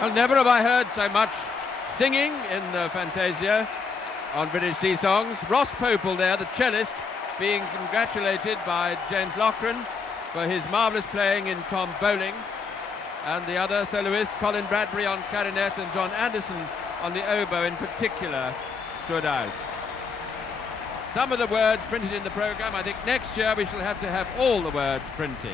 Well, never have I heard so much singing in the Fantasia on British Sea Songs. Ross Popel there, the cellist, being congratulated by James Loughran for his marvellous playing in Tom Bowling, and the other soloists, Colin Bradbury on clarinet and John Anderson on the oboe in particular, stood out. Some of the words printed in the programme. I think next year we shall have to have all the words printed.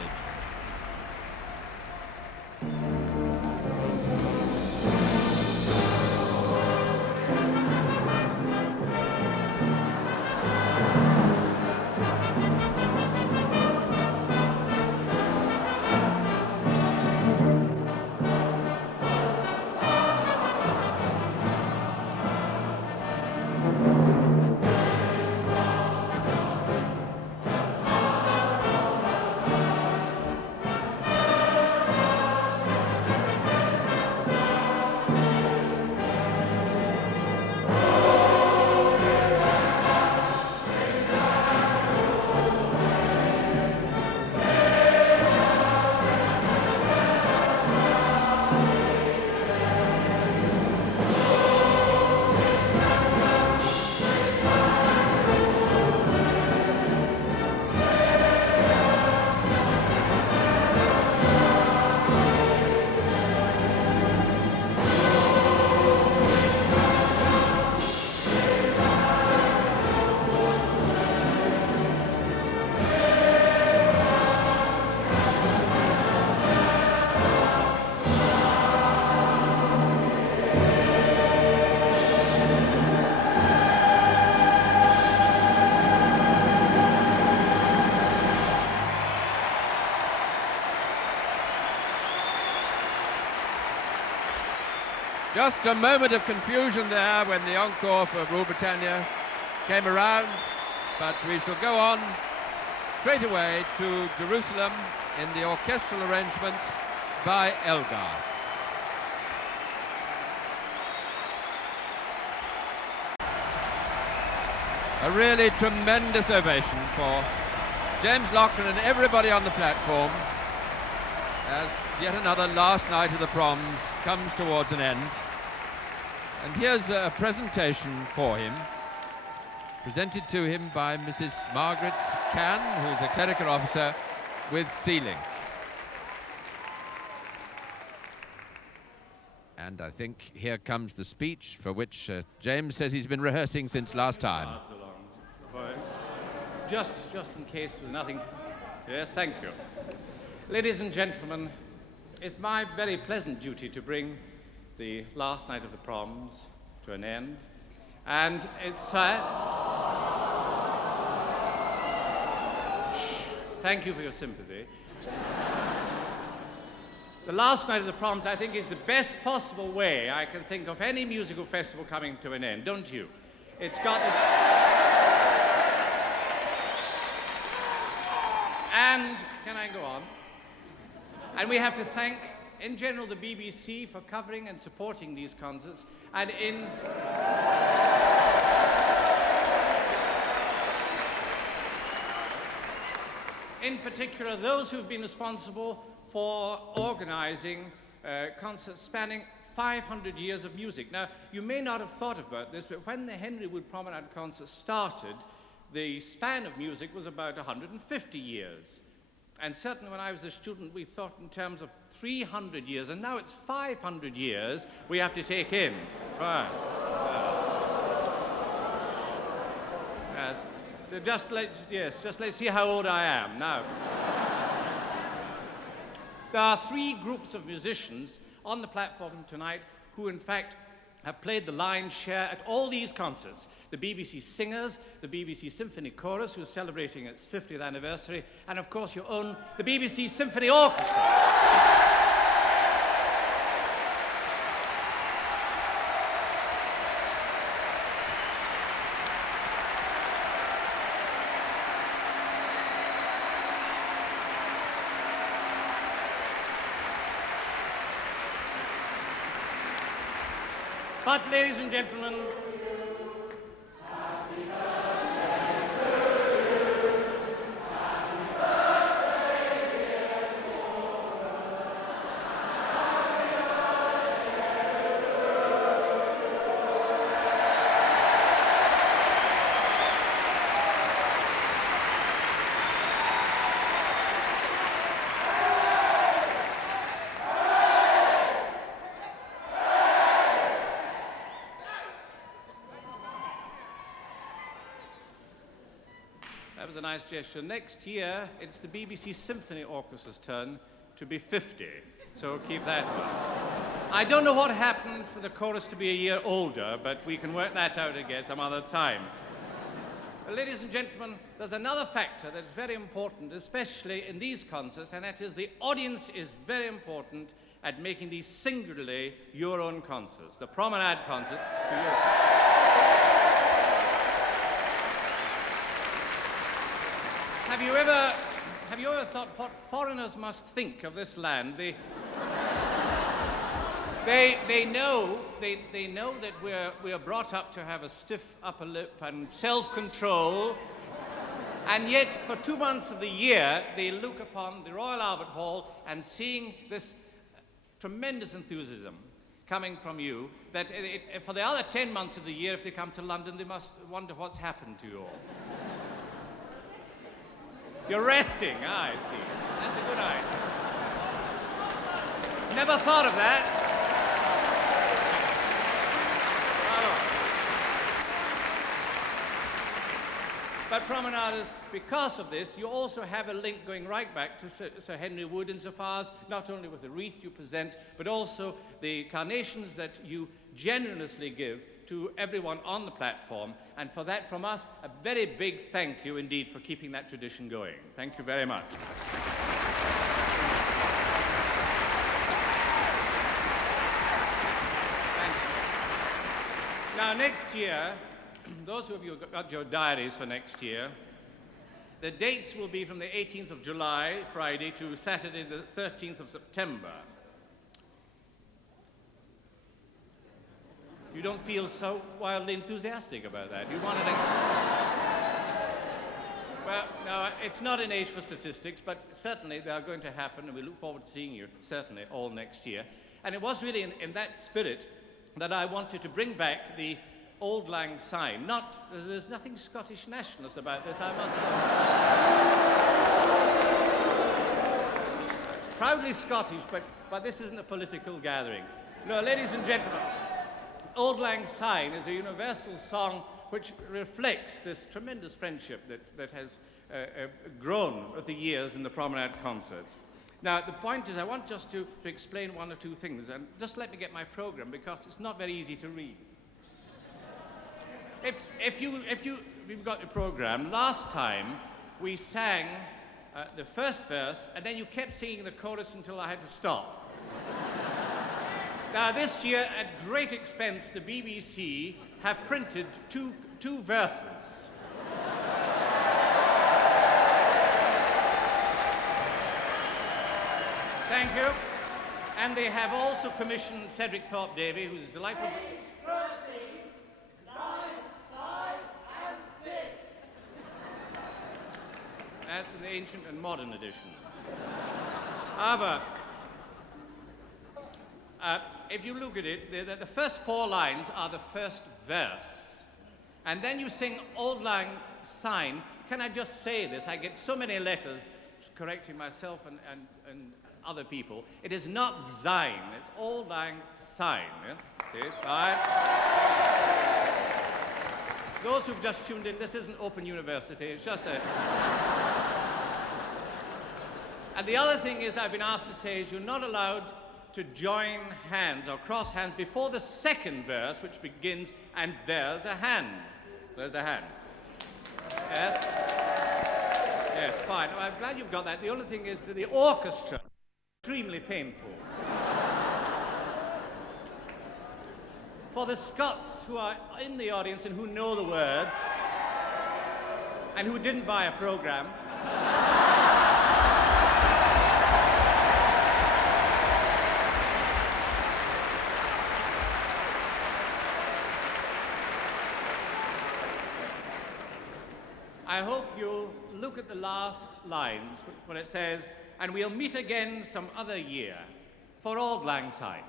Just a moment of confusion there when the encore for Rule Britannia came around, but we shall go on straight away to Jerusalem in the orchestral arrangement by Elgar. A really tremendous ovation for James Loughran and everybody on the platform as yet another last night of the Proms comes towards an end. And here's a presentation for him, presented to him by Mrs. Margaret Cann, who's a clerical officer with Sea-Link. And I think here comes the speech for which James says he's been rehearsing since last time. Just in case there's nothing. Yes, thank you. Ladies and gentlemen, it's my very pleasant duty to bring the last night of the Proms to an end. And it's... Thank you for your sympathy. The last night of the Proms, I think, is the best possible way I can think of any musical festival coming to an end, don't you? It's got its... And, can I go on? And we have to thank, in general, the BBC for covering and supporting these concerts, and in particular, those who've been responsible for organizing concerts spanning 500 years of music. Now, you may not have thought about this, but when the Henry Wood Promenade concert started, the span of music was about 150 years. And certainly when I was a student, we thought in terms of 300 years, and now it's 500 years we have to take in. Right. Yes. Just let's see how old I am now. There are three groups of musicians on the platform tonight who, in fact, have played the lion's share at all these concerts. The BBC Singers, the BBC Symphony Chorus, who is celebrating its 50th anniversary, and of course your own, the BBC Symphony Orchestra. But, ladies and gentlemen, a nice gesture. Next year, it's the BBC Symphony Orchestra's turn to be 50. So keep that in mind. I don't know what happened for the chorus to be a year older, but we can work that out again some other time. Ladies and gentlemen, there's another factor that's very important, especially in these concerts, and that is the audience is very important at making these singularly your own concerts. The promenade concert. Have you ever thought what foreigners must think of this land? They know that we're brought up to have a stiff upper lip and self-control, and yet for 2 months of the year they look upon the Royal Albert Hall and seeing this tremendous enthusiasm coming from you, that for the other 10 months of the year, if they come to London, they must wonder what's happened to you all. You're resting, I see. That's a good idea. Never thought of that. But promenaders, because of this, you also have a link going right back to Sir Henry Wood insofar as not only with the wreath you present, but also the carnations that you generously give to everyone on the platform. And for that, from us, a very big thank you indeed for keeping that tradition going. Thank you very much. Thank you. Now, next year, those of you who got your diaries for next year, the dates will be from the 18th of July, Friday, to Saturday, the 13th of September. You don't feel so wildly enthusiastic about that. You wanted to... Well, no, it's not an age for statistics, but certainly they are going to happen, and we look forward to seeing you, certainly, all next year. And it was really in that spirit that I wanted to bring back the Auld Lang Syne. There's nothing Scottish nationalist about this, I must say. Proudly Scottish, but this isn't a political gathering. No, ladies and gentlemen, Auld Lang Syne is a universal song which reflects this tremendous friendship that has grown with the years in the promenade concerts. Now, the point is I want just to explain one or two things, and just let me get my program because it's not very easy to read. We've got a program. Last time we sang the first verse, and then you kept singing the chorus until I had to stop. Now, this year, at great expense, the BBC have printed two verses. Thank you. And they have also commissioned Cedric Thorpe-Davy, who's delightful. That's an ancient and modern edition. However, if you look at it, the first 4 lines are the first verse. And then you sing Auld Lang Syne. Can I just say this? I get so many letters correcting myself and other people. It is not Syne, it's Auld Lang Syne. Yeah? See? Right? Those who've just tuned in, this isn't Open University, it's just a... And the other thing is I've been asked to say is you're not allowed to join hands or cross hands before the second verse, which begins, and there's a hand. There's a hand. Yes? Yes, fine. Well, I'm glad you've got that. The only thing is that the orchestra is extremely painful. For the Scots who are in the audience and who know the words, and who didn't buy a program, I hope you'll look at the last lines when it says, and we'll meet again some other year for Auld Lang Syne.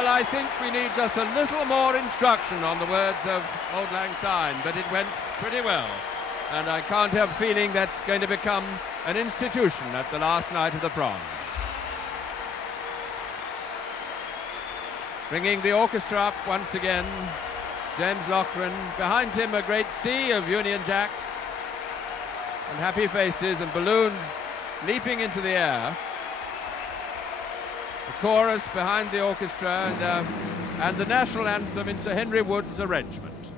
Well, I think we need just a little more instruction on the words of Auld Lang Syne, but it went pretty well. And I can't help feeling that's going to become an institution at the last night of the Proms. Bringing the orchestra up once again, James Loughran. Behind him a great sea of Union Jacks and happy faces and balloons leaping into the air. The chorus behind the orchestra and the national anthem in Sir Henry Wood's arrangement.